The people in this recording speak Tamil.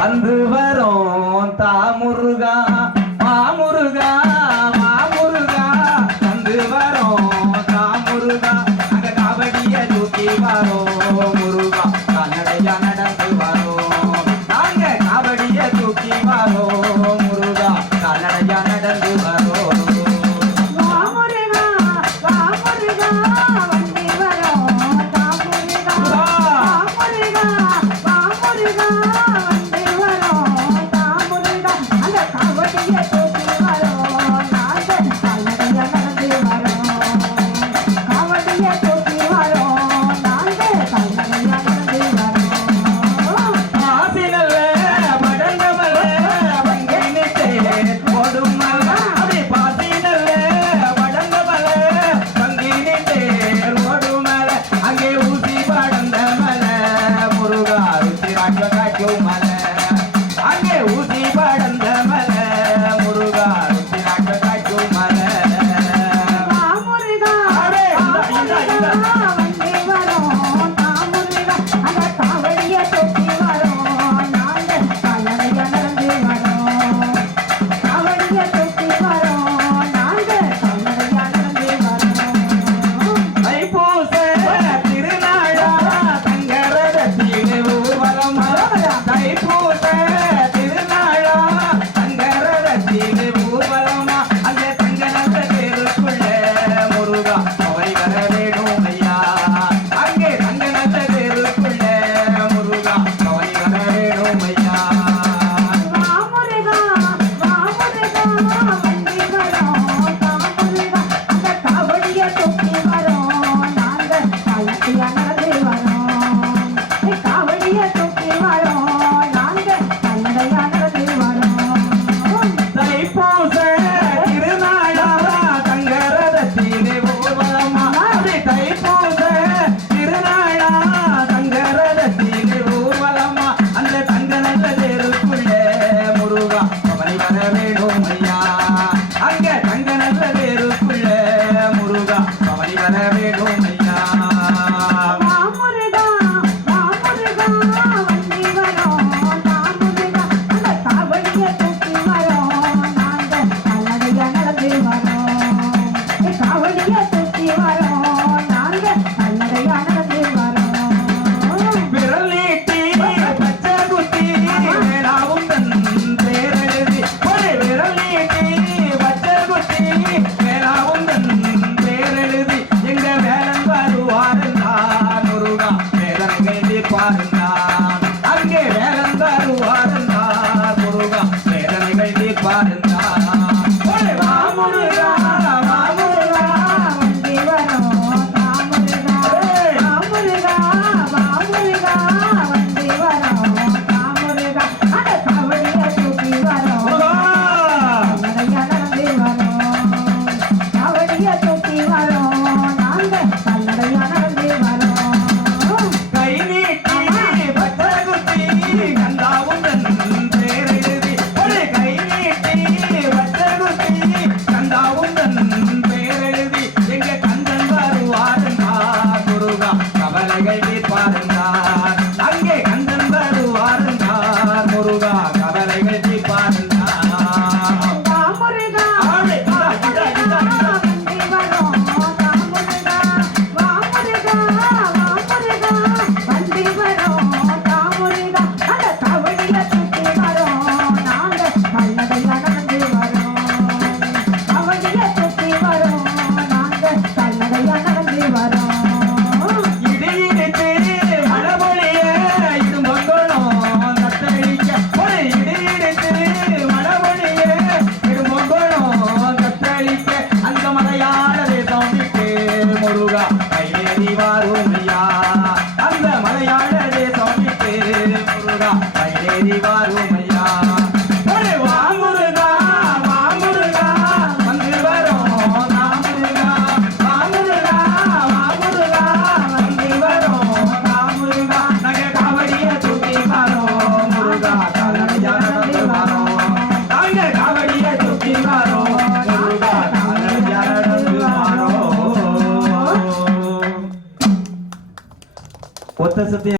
வந்து 아. What does it mean?